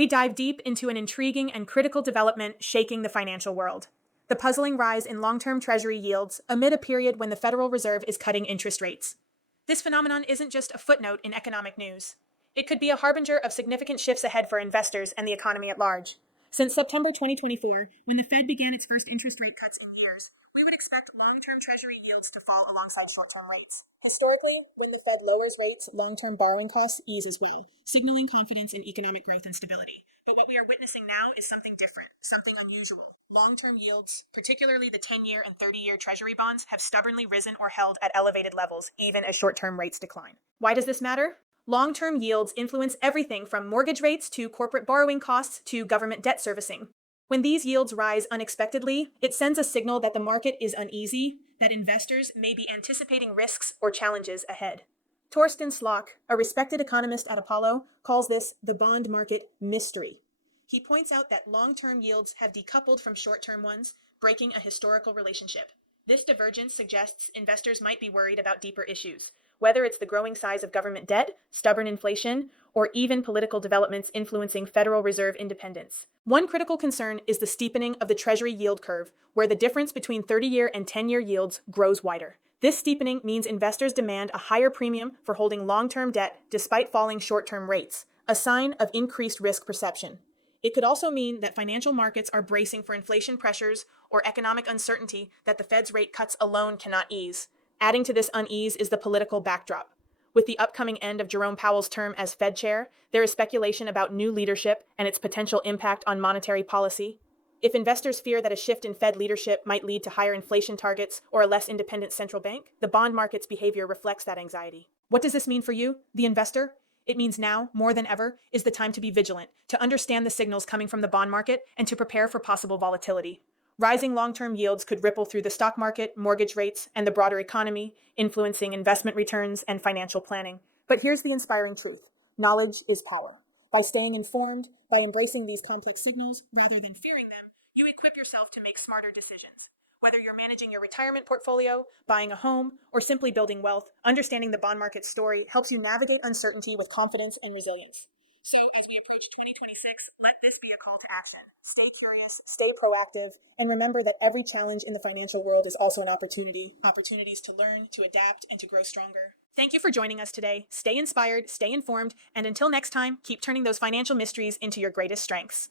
we dive deep into an intriguing and critical development shaking the financial world: the puzzling rise in long-term Treasury yields amid a period when the Federal Reserve is cutting interest rates. This phenomenon isn't just a footnote in economic news. It could be a harbinger of significant shifts ahead for investors and the economy at large. Since September 2024, when the Fed began its first interest rate cuts in years, we would expect long-term Treasury yields to fall alongside short-term rates. Historically, when the Fed lowers rates, long-term borrowing costs ease as well, signaling confidence in economic growth and stability. But what we are witnessing now is something different, something unusual. Long-term yields, particularly the 10-year and 30-year Treasury bonds, have stubbornly risen or held at elevated levels, even as short-term rates decline. Why does this matter? Long-term yields influence everything from mortgage rates to corporate borrowing costs to government debt servicing. When these yields rise unexpectedly, it sends a signal that the market is uneasy, that investors may be anticipating risks or challenges ahead. Torsten Slok, a respected economist at Apollo, calls this the bond market mystery. He points out that long-term yields have decoupled from short-term ones, breaking a historical relationship. This divergence suggests investors might be worried about deeper issues, whether it's the growing size of government debt, stubborn inflation, or even political developments influencing Federal Reserve independence. One critical concern is the steepening of the Treasury yield curve, where the difference between 30-year and 10-year yields grows wider. This steepening means investors demand a higher premium for holding long-term debt despite falling short-term rates, a sign of increased risk perception. It could also mean that financial markets are bracing for inflation pressures or economic uncertainty that the Fed's rate cuts alone cannot ease. Adding to this unease is the political backdrop. With the upcoming end of Jerome Powell's term as Fed chair, there is speculation about new leadership and its potential impact on monetary policy. If investors fear that a shift in Fed leadership might lead to higher inflation targets or a less independent central bank, the bond market's behavior reflects that anxiety. What does this mean for you, the investor? It means now, more than ever, is the time to be vigilant, to understand the signals coming from the bond market, and to prepare for possible volatility. Rising long-term yields could ripple through the stock market, mortgage rates, and the broader economy, influencing investment returns and financial planning. But here's the inspiring truth: knowledge is power. By staying informed, by embracing these complex signals rather than fearing them, you equip yourself to make smarter decisions. Whether you're managing your retirement portfolio, buying a home, or simply building wealth, understanding the bond market story helps you navigate uncertainty with confidence and resilience. So, as we approach 2026, let this be a call to action. Stay curious, stay proactive, and remember that every challenge in the financial world is also an opportunity. Opportunities to learn, to adapt, and to grow stronger. Thank you for joining us today. Stay inspired, stay informed, and until next time, keep turning those financial mysteries into your greatest strengths.